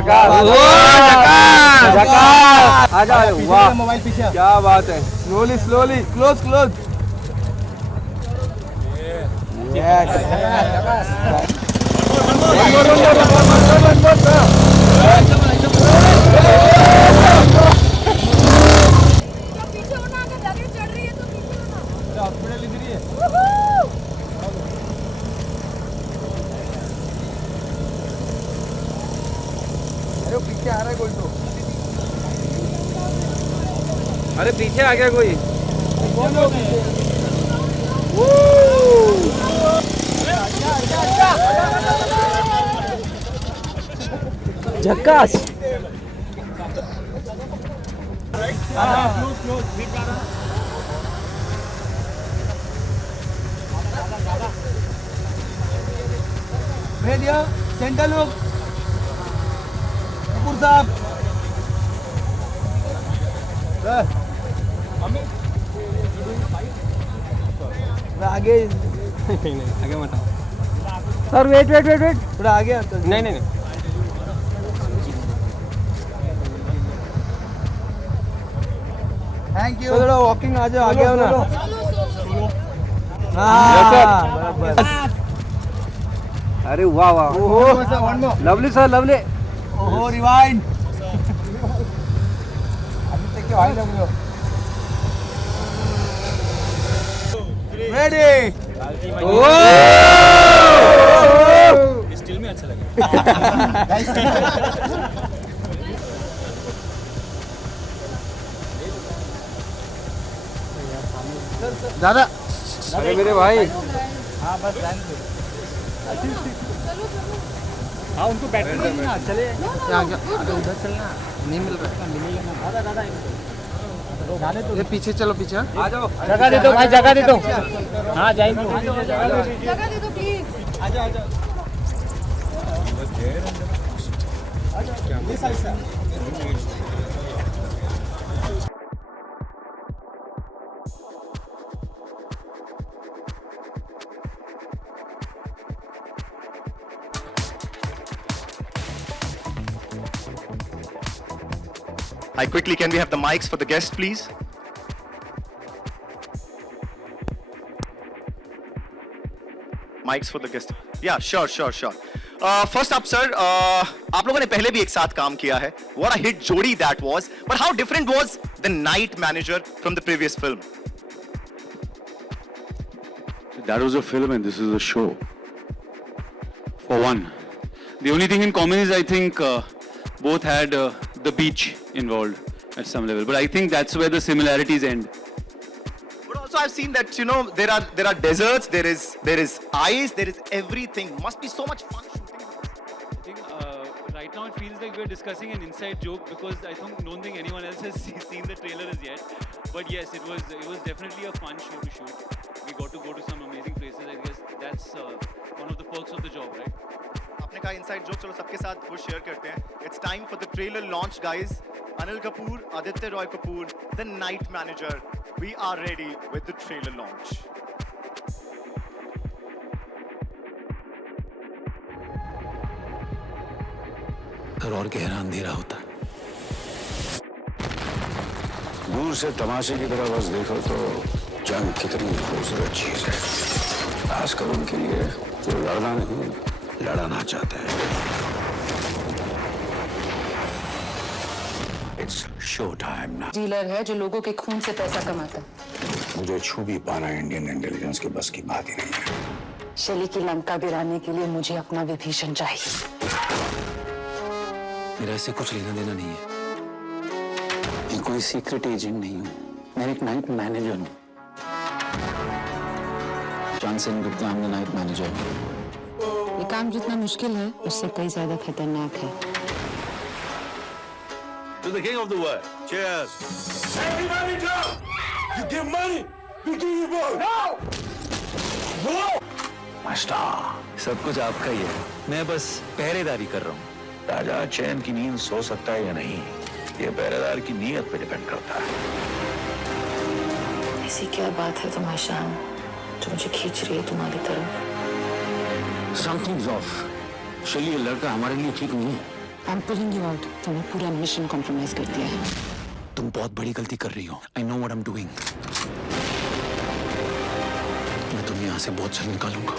आ जाओ। वाह, मोबाइल पीछे, क्या बात है। Slowly slowly, close close. पीछे आ रहा है कोई तो। अरे पीछे आ गया कोई। झक्कास। भेदिया सेंटर लुक कपूर साहब। आगे आगे मत आओ sir. Wait wait wait wait, थोड़ा आगे आता। नहीं नहीं थैंक यू। थोड़ा वॉकिंग आ जाओ, आगे आओ ना। बराबर। अरे वाह वाह, लवली सर, लवली। ओहो रिवाइंड। अभी तक के भाई लोग रेडी। स्टिल में अच्छा लगा। दादा, अरे मेरे भाई। हाँ बस हाँ, उनको बैटरी देना चले। क्या उधर चलना नहीं मिल रहा। मिलेगा ना दादा। दादा ये पीछे चलो, पीछे आ जाओ। जगह दे दो भाई, जगह दे दो। हाँ जाएंगे, जगह दे दो प्लीज। आ जाओ। ये साइड से। Hi, quickly, can we have the mics for the guests, please? Mics for the guests. Yeah, sure. First up, sir, आप लोगों ने पहले भी एक साथ काम किया है. What a hit जोड़ी that was. But how different was the night manager from the previous film? That was a film and this is a show. For one. The only thing in common is I think both had the beach involved at some level. But I think that's where the similarities end. But also I've seen that, you know, there are deserts, there is ice, there is everything. Must be so much fun shooting. I think right now it feels like we're discussing an inside joke because I don't think anyone else has seen the trailer as yet. But yes, it was definitely a fun show to shoot. We got to go to some amazing places. I guess that's one of the perks of the job, right? आपने कहा inside joke, चलो सबके साथ वो share करते हैं. It's time for the trailer launch, guys. Anil Kapoor, Aditya Roy Kapur, the night manager. We are ready with the trailer launch. और गहरा अंधेरा होता। दूर से तमाशे की तरह बस देखो तो जंग कितनी खूबसूरत चीज है। खासकर उनके लिए जो लड़ना नहीं, लड़ना चाहते हैं। It's show time now. Dealer है जो लोगों के खून से पैसा कमाता है। मुझे छू भी पाना इंडियन इंटेलिजेंस के बस की बात ही नहीं है। शली की लंका गिराने के लिए मुझे अपना विभीषण चाहिए। मेरा ऐसे कुछ लेना देना नहीं है। मैं कोई सीक्रेट एजेंट नहीं हूँ। मैं एक नाइट मैनेजर हूँ। Johnson Gupta, I'm the night manager. ये काम जितना मुश्किल है उससे कई ज्यादा खतरनाक है। To the king of the world. Cheers. Everybody down. You give money, we give you more. No. No. Master. सब कुछ आपका ही है। मैं बस पहरेदारी कर रहा हूँ। राजा चैन की नींद सो सकता है या नहीं, ये पहरेदार की नीयत पे डिपेंड करता है। ऐसी क्या बात है तुम्हारी शान जो मुझे खींच रही है तुम्हारी तरफ? Something's off. शली, ये लड़का हमारे लिए ठीक नहीं है। I'm pulling you out. तूने पूरा मिशन कॉम्प्रोमाइज कर दिया है. तुम बहुत बड़ी गलती कर रही हो. I know what I'm doing. मैं तुम्हें यहाँ से बहुत जल्द निकालूंगा.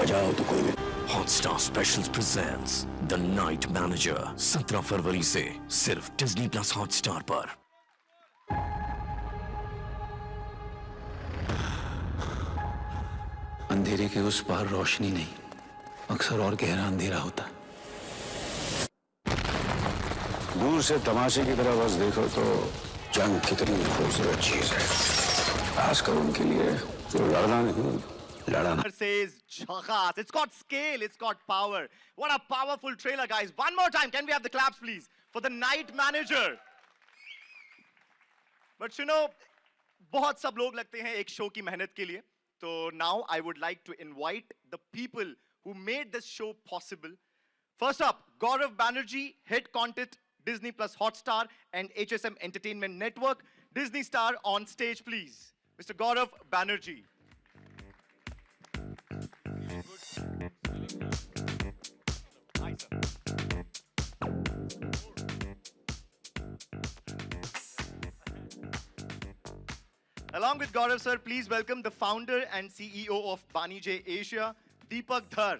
बजाओ तो कोई भी. Hotstar Specials presents The Night Manager 17 फरवरी से सिर्फ Disney Plus Hotstar पर. अंधेरे के उस पार रोशनी नहीं, अक्सर और गहरा अंधेरा होता. दूर से तमाशे की तरह बस देखो तो जंग कितनी खूबसूरत चीज है. खासकर उनके लिए जो लड़ना नहीं, लड़ाना. Says Jhakas. It's got scale, it's got power. What a powerful trailer, guys. One more time, can we have the claps, please, for the Night Manager? But you know, बहुत सब लोग लगते हैं एक शो की मेहनत के लिए. So now I would like to invite the people who made this show possible. First up, Gaurav Banerjee, head content, Disney Plus Hotstar and HSM Entertainment Network. Disney star on stage, please. Mr. Gaurav Banerjee. Hi, sir. Along with Gaurav sir, please welcome the founder and CEO of Bani J Asia, Deepak Dhar.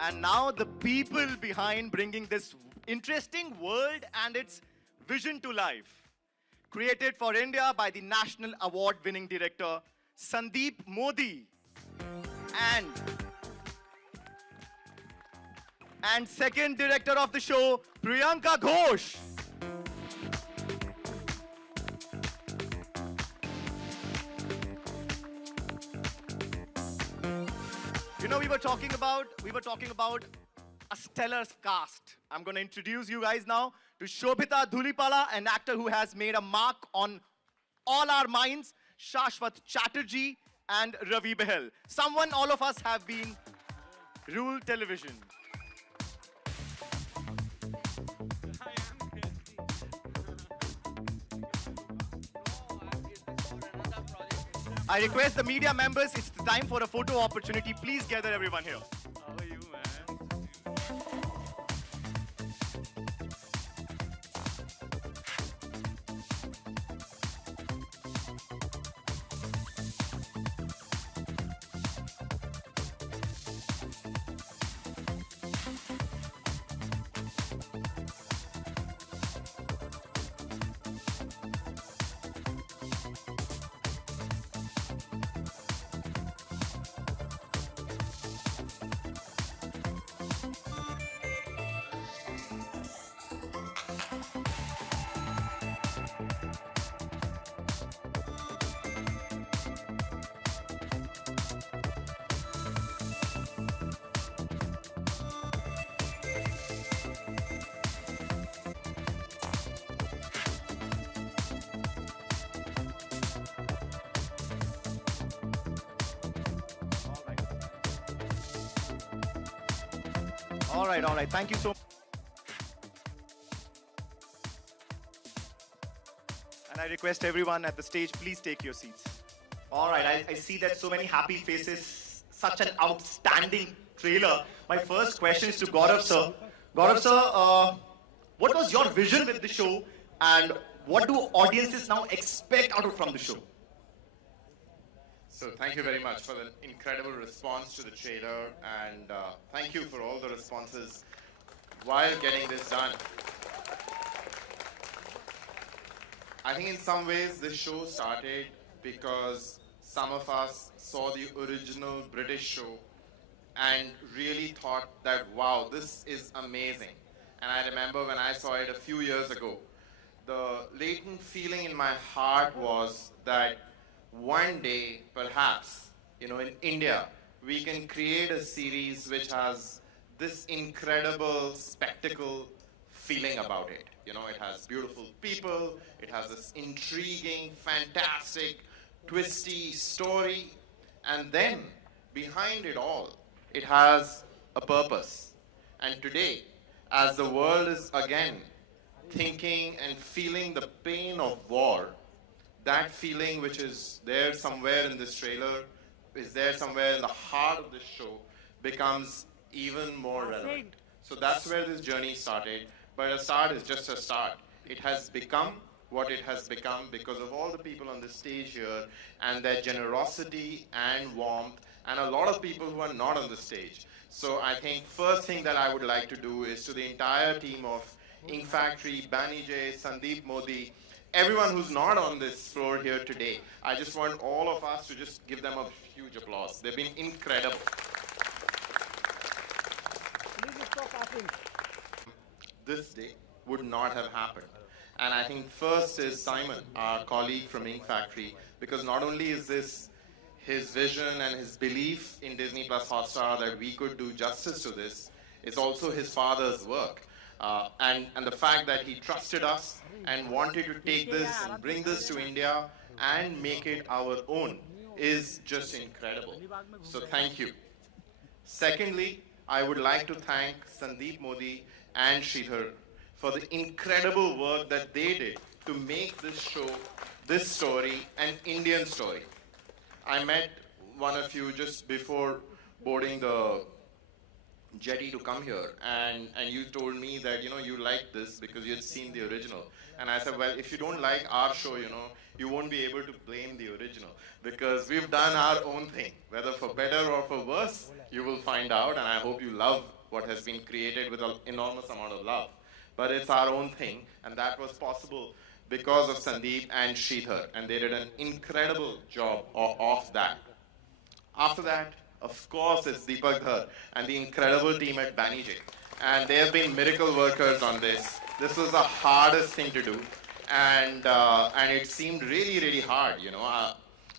And now the people behind bringing this interesting world and its vision to life. Created for India by the National Award-winning director Sandeep Modi. And second director of the show, Priyanka Ghosh. You know, we were talking about a stellar cast. I'm going to introduce you guys now to Shobhita Dhulipala, an actor who has made a mark on all our minds, Shashwat Chatterjee and Ravi Behel. Someone all of us have been rule television. I request the media members, it's the time for a photo opportunity. Please gather everyone here. How are you, man? All right. Thank you so much. And I request everyone at the stage, please take your seats. All right, I see that so many happy faces, such an outstanding trailer. My first question is to Gaurav sir. Gaurav sir, what was your vision with the show and what do audiences now expect from the show? So thank you very much for the incredible response to the trailer, and thank you for all the responses while getting this done. I think in some ways this show started because some of us saw the original British show and really thought that, wow, this is amazing. And I remember when I saw it a few years ago, the latent feeling in my heart was that one day, perhaps, in India, we can create a series which has this incredible spectacle feeling about it. It has beautiful people, it has this intriguing, fantastic, twisty story, and then behind it all, it has a purpose. And today, as the world is again thinking and feeling the pain of war, that feeling which is there somewhere in this trailer, is there somewhere in the heart of this show, becomes even more relevant. So that's where this journey started. But a start is just a start. It has become what it has become because of all the people on the stage here and their generosity and warmth, and a lot of people who are not on the stage. So I think first thing that I would like to do is to the entire team of Ink Factory, Bani J, Sandeep Modi, everyone who's not on this floor here today, I just want all of us to just give them a huge applause. They've been incredible. This day would not have happened. And I think first is Simon, our colleague from Ink Factory, because not only is this his vision and his belief in Disney Plus Hotstar that we could do justice to this, it's also his father's work. And the fact that he trusted us and wanted to take this and bring this to India and make it our own is just incredible. So thank you. Secondly, I would like to thank Sandeep Modi and Sridhar for the incredible work that they did to make this show, this story, an Indian story. I met one of you just before boarding the jetty to come here, and you told me that, you know, you liked this because you had seen the original. And I said, well, if you don't like our show, you know, you won't be able to blame the original because we've done our own thing. Whether for better or for worse, you will find out, and I hope you love what has been created with an enormous amount of love. But it's our own thing, and that was possible because of Sandeep and Sridhar, and they did an incredible job of that. After that, of course, it's Deepak Dhar and the incredible team at Bani J. And they have been miracle workers on this. This was the hardest thing to do, and it seemed really, really hard. You know, I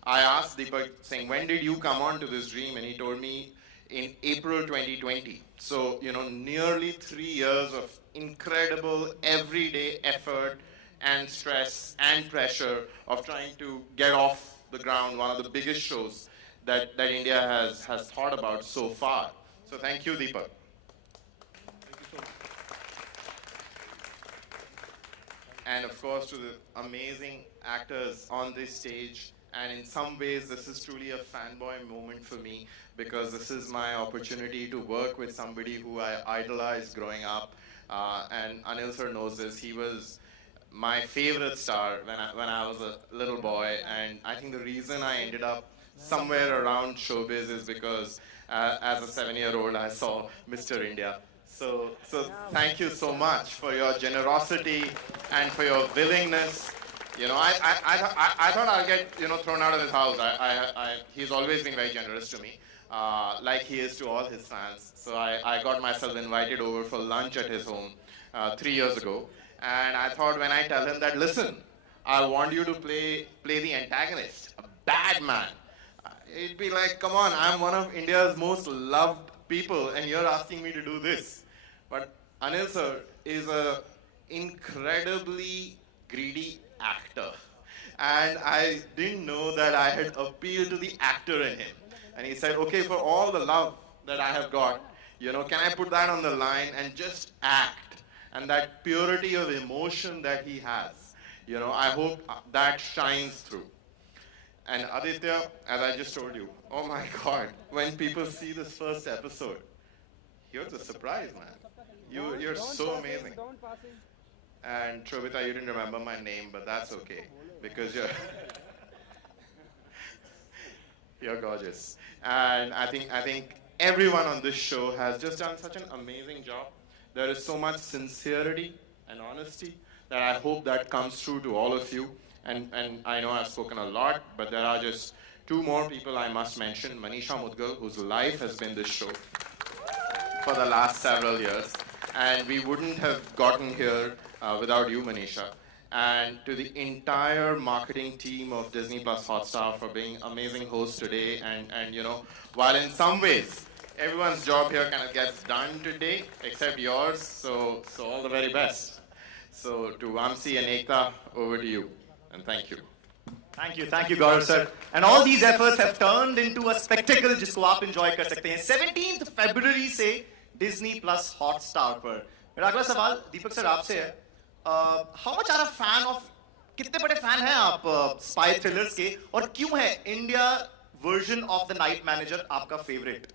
asked Deepak, saying, when did you come on to this dream? And he told me in April 2020. So, you know, nearly 3 years of incredible everyday effort and stress and pressure of trying to get off the ground one of the biggest shows that India has thought about so far. So thank you, Deepak. And of course to the amazing actors on this stage. And in some ways, this is truly a fanboy moment for me because this is my opportunity to work with somebody who I idolized growing up. And Anil sir knows this. He was my favorite star when I was a little boy. And I think the reason I ended up somewhere around showbiz is because as a 7-year-old, I saw Mr. India. So thank you so much for your generosity and for your willingness. You know, I thought I'll get, you know, thrown out of this house. He's always been very generous to me, like he is to all his fans. So I got myself invited over for lunch at his home 3 years ago. And I thought when I tell him that, listen, I want you to play the antagonist, a bad man. It'd be like, come on, I'm one of India's most loved people and you're asking me to do this. But Anil sir is an incredibly greedy actor. And I didn't know that I had appealed to the actor in him. And he said, okay, for all the love that I have got, you know, can I put that on the line and just act? And that purity of emotion that he has, you know, I hope that shines through. And Aditya, as I just told you, oh my God, when people see this first episode, you're the surprise, man. You're so amazing. And Shobita, you didn't remember my name, but that's okay, because you're gorgeous. And I think everyone on this show has just done such an amazing job. There is so much sincerity and honesty that I hope that comes through to all of you. And I know I've spoken a lot, but there are just 2 more people I must mention. Manisha Mudgal, whose life has been this show for the last several years. And we wouldn't have gotten here without you, Manisha. And to the entire marketing team of Disney Plus Hotstar for being amazing hosts today. And you know, while in some ways, everyone's job here kind of gets done today, except yours, so all the very best. So to Vamsi and Ekta, over to you. And thank you. Thank you, Gaurav sir. And all these efforts have turned into a spectacle जिसको आप enjoy कर सकते हैं. 17th February से Disney Plus Hotstar पर मेरा अगला सवाल दीपक सर आपसे है. How much are a fan of, कितने बड़े फैन हैं आप स्पाई थ्रिलर्स के, और क्यों है India version of the night manager आपका favourite?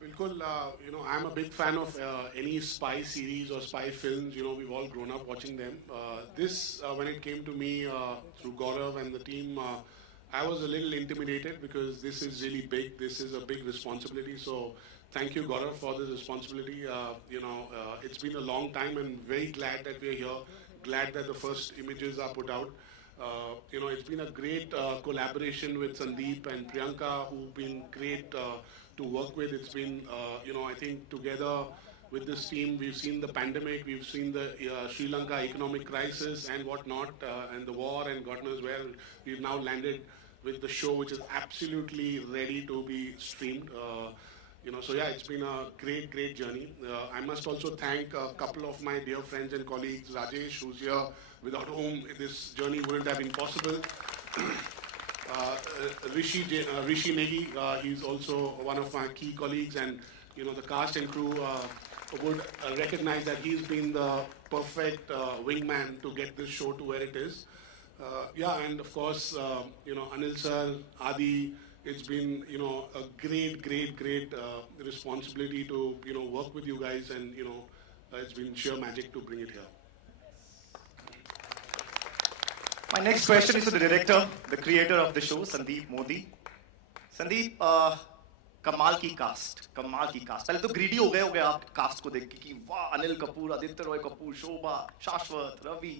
Bilkul, I'm a big fan of any spy series or spy films. We've all grown up watching them. When it came to me through Gaurav and the team, I was a little intimidated because this is really big. This is a big responsibility. So thank you, Gaurav, for this responsibility. It's been a long time, and very glad that we're here. Glad that the first images are put out. It's been a great collaboration with Sandeep and Priyanka, who've been great to work with. It's been, I think together with this team, we've seen the pandemic, we've seen the Sri Lanka economic crisis and whatnot, and the war, and God knows where. We've now landed with the show, which is absolutely ready to be streamed. So yeah, it's been a great, great journey. I must also thank a couple of my dear friends and colleagues, Rajesh, who's here, without whom this journey wouldn't have been possible. Rishi Negi, he's also one of my key colleagues, and the cast and crew would recognize that he's been the perfect wingman to get this show to where it is. And of course, Anil sir, Adi, it's been a great, great, great responsibility to work with you guys, and it's been sheer magic to bring it here. My next question is to the director, the creator of the show, Sandeep Modi. Sandeep, कमाल की cast. पहले तो greedy हो गए आप cast को देख के कि वाह, अनिल कपूर, आदित्य रॉय कपूर, शोभा, शाश्वत, Ravi.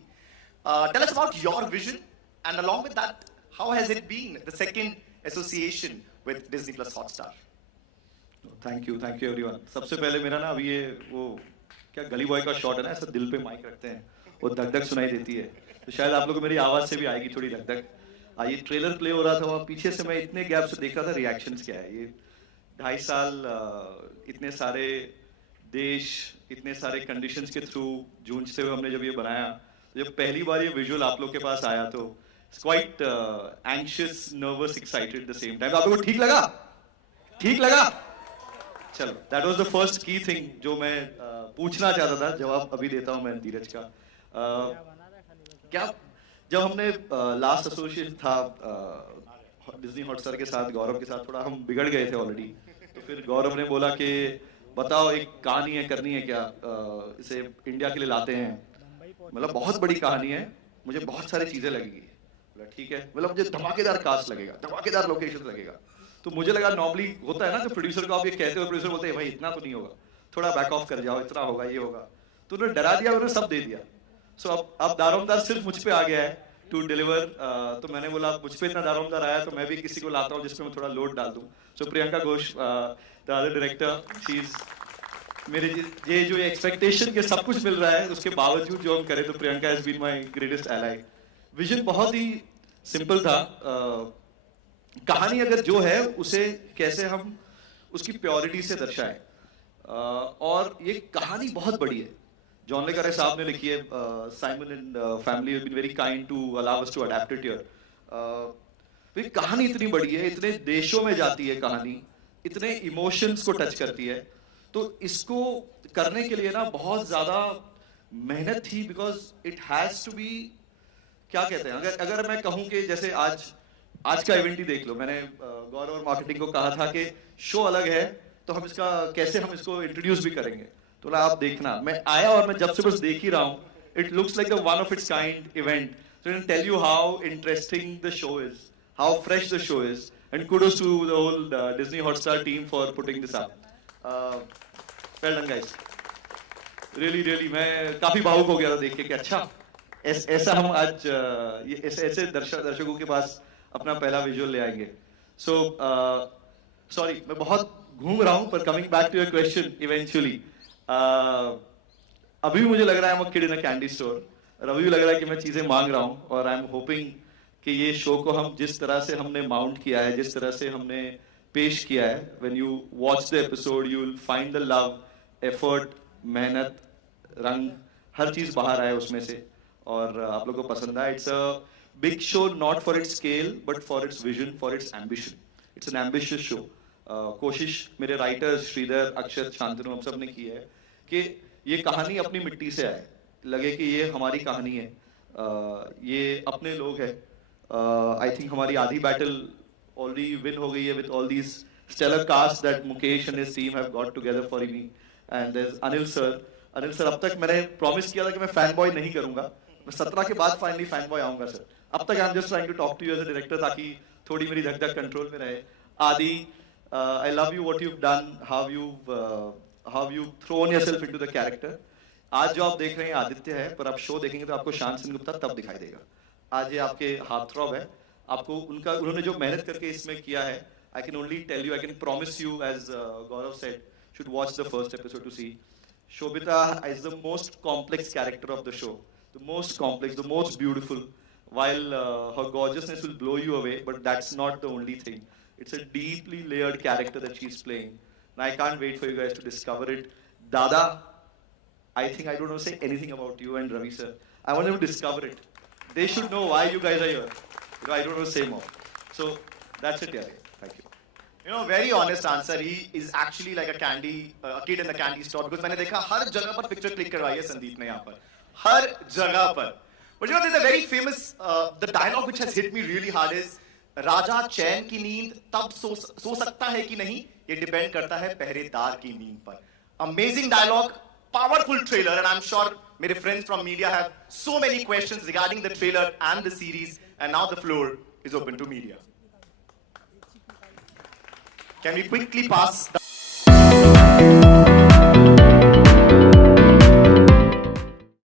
Tell us about your vision, and along with that, how has it been, the second association with Disney Plus Hotstar? Thank you everyone. सबसे पहले मेरा ना अभी ये वो क्या गली बॉय का शॉट है ना, ऐसा दिल पे माइक रखते हैं, वो धक धक सुनाई देती है, तो शायद आप लोगों को मेरी आवाज से भी आएगी थोड़ी धक धक. ये ट्रेलर प्ले हो रहा था, वहाँ पीछे से मैं इतने गैप से देख रहा था रिएक्शंस क्या है. ये 2.5 साल इतने सारे देश, इतने सारे कंडीशंस के थ्रू जूझते हुए हमने जब ये बनाया, तो जब पहली बार ये विजुअल आप लोग के पास आया तो quite anxious, nervous, excited at the same time. आप लोगों को ठीक लगा? चलो, that was the first key thing जो मैं पूछना चाहता था. जवाब अभी देता हूं मैं धीरज का. क्या जब हमने लास्ट एसोसिएशन था डिज्नी हॉटस्टार के साथ, गौरव के साथ थोड़ा हम बिगड़ गए थे ऑलरेडी, तो फिर गौरव ने बोला कि बताओ एक कहानी है, करनी है क्या, इसे इंडिया के लिए लाते हैं. मतलब बहुत बड़ी कहानी है, मुझे बहुत सारी चीजें लगेगी. ठीक है, मतलब मुझे धमाकेदार कास्ट लगेगा, धमाकेदार लोकेशन लगेगा. तो मुझे लगा नॉर्मली होता है ना कि प्रोड्यूसर को आप ये कहते हो, प्रोड्यूसर बोलते हैं भाई इतना तो नहीं होगा, थोड़ा बैक ऑफ कर जाओ, इतना होगा, ये होगा. तो उन्होंने डरा दिया, उन्होंने सब दे दिया. सो अब दारोमदार सिर्फ मुझ पे आ गया है टू डिलीवर. तो मैंने बोला मुझ पे इतना दारोमदार आया तो मैं भी किसी को लाता हूँ जिसमें मैं थोड़ा लोड डाल दूँ. So Priyanka Ghosh, the other director, she is मेरे ये जो एक्सपेक्टेशन के सब कुछ मिल रहा है उसके बावजूद जो हम करें, तो Priyanka has been my greatest ally. Vision बहुत ही सिंपल था. कहानी अगर जो है उसे कैसे हम उसकी प्योरिटी से दर्शाएं, और ये कहानी बहुत बड़ी है. जॉन ले करे साहब ने लिखी है. Simon and family have been very kind to allow us to adapt it here. तो ये कहानी इतनी बड़ी है, इतने देशों में जाती है कहानी, इतने इमोशंस को टच करती है. तो इसको करने के लिए ना बहुत ज्यादा मेहनत थी, because it has to be, क्या कहते हैं, अगर मैं कहूं कि जैसे आज का इवेंट ही देख लो, मैंने गौरव और मार्केटिंग को कहा था कि शो अलग है तो हम इसका कैसे हम इसको इंट्रोड्यूस भी करेंगे. तो आप देखना, मैं आया और मैं जब से बस देख ही रहा हूँ, it looks like the one of its kind event. So I can tell you how interesting the show is, how fresh the show is, and kudos to the whole Disney Hotstar team for putting this up. Well done guys. Really मैं काफी भावुक हो गया था देख के कि अच्छा ऐसा हम आज ऐसे दर्शकों के पास अपना पहला विजुअल ले आएंगे. सो सॉरी मैं बहुत घूम रहा हूँ, पर coming back to your question eventually, अभी मुझे लग रहा है I'm a kid in a candy store, और अभी भी लग रहा है कि मैं चीजें मांग रहा हूँ. और आई एम होपिंग कि ये शो को हम जिस तरह से हमने माउंट किया है, जिस तरह से हमने पेश किया है, when you watch the episode you will find the love, effort, मेहनत, रंग, हर चीज बाहर आए उसमें से, और आप लोगों को पसंद आए. It's a big show, not for its scale but for its vision, for its ambition. It's an ambitious show. कोशिश मेरे राइटर्स श्रीधर, अक्षत, शांतनु, हम सब ने की है कि ये कहानी अपनी मिट्टी से आए, लगे कि ये हमारी कहानी है, ये अपने लोग हैं। आई थिंक हमारी आधी बैटल ऑलरेडी विन हो गई है with all these stellar cast that Mukesh and his team have got together for me. And there's Anil sir. Anil sir, अब तक मैंने प्रॉमिस किया था कि मैं फैन बॉय नहीं करूंगा, मैं 17 के बाद फाइनली फैन बॉय आऊंगा सर। अब तक I am just trying to talk to you as a director ताकि थोड़ी मेरी धक धक कंट्रोल में रहे। Adi, I love you what you've done, how you thrown yourself into the character. आज जो आप देख रहे हैं आदित्य है, पर आप शो देखेंगे तो आपको शांत सिंह गुप्ता तब दिखाई देगा। आज ये आपके हाथ थ्रॉब है, आपको उन्होंने जो मेहनत करके इसमें किया है, I can only tell you, I can promise you, as Gaurav said, should watch the first episode to see. Shobita is the most complex character of the show. The most complex, the most beautiful. While her gorgeousness will blow you away, but that's not the only thing. It's a deeply layered character that she's playing. And I can't wait for you guys to discover it. Dada, I think I don't want to say anything about you and Ravi sir. I want them to discover it. They should know why you guys are here. You know, I don't want to say more. So that's it, yeah. Thank you. You know, very honest answer. He is actually like a kid in the candy store. Because मैंने देखा हर जगह पर picture click करवाई है संदीप ने यहाँ पर, हर जगह पर. But you know, there's a very famous the dialogue which has hit me really hard is राजा चैन की नींद तब सो सकता है कि नहीं, ये डिपेंड करता है पहरेदार की नींद पर. Amazing dialogue, powerful trailer, and I'm sure मेरे friends from media have so many questions regarding the trailer and the series, and now the floor is open to media. Can we quickly pass the